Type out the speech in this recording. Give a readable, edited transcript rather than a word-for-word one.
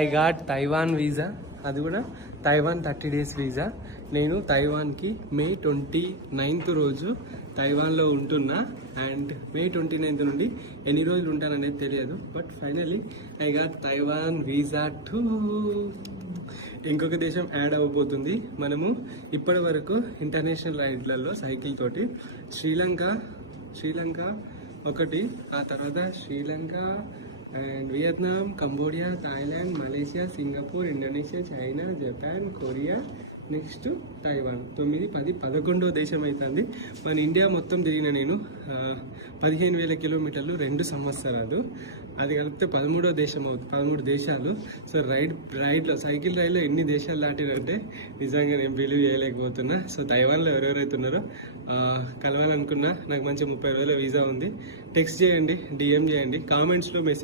I got Taiwan visa, అది కూడా Taiwan 30 days visa. నేను తైవాన్కి May 29th రోజు తైవాన్లో ఉంటున్నా. అండ్ May 29th నుండి ఎన్ని రోజులు ఉంటాననేది తెలియదు. But finally I got Taiwan visa to. ఇంకొక దేశం యాడ్ అవ్వబోతుంది. మనము ఇప్పటి వరకు ఇంటర్నేషనల్ రైడ్లలో సైకిల్ తోటి శ్రీలంక ఒకటి, ఆ తర్వాత Sri Lanka and Vietnam, Cambodia, Thailand, Malaysia, Singapore, Indonesia, China, Japan, Korea, next Taiwan. 9, 10, 11వ దేశం అవుతుంది. మన ఇండియా మొత్తం తిరిగిన నేను 15,000 కిలోమీటర్లు 2 సంవత్సరాలు. అది కలిపితే 13వ దేశం అవుతుంది, 13 దేశాలు. సో రైడ్లో సైకిల్ రైడ్లో ఎన్ని దేశాలు దాటినంటే నిజంగా నేను బిలీవ్ చేయలేకపోతున్నా. సో తైవాన్లో ఎవరెవరైతే ఉన్నారో కలవాలనుకున్నా నాకు మంచి 30,000 వీసా ఉంది. టెక్స్ట్ చేయండి, DM చేయండి, కామెంట్స్లో మెసేజ్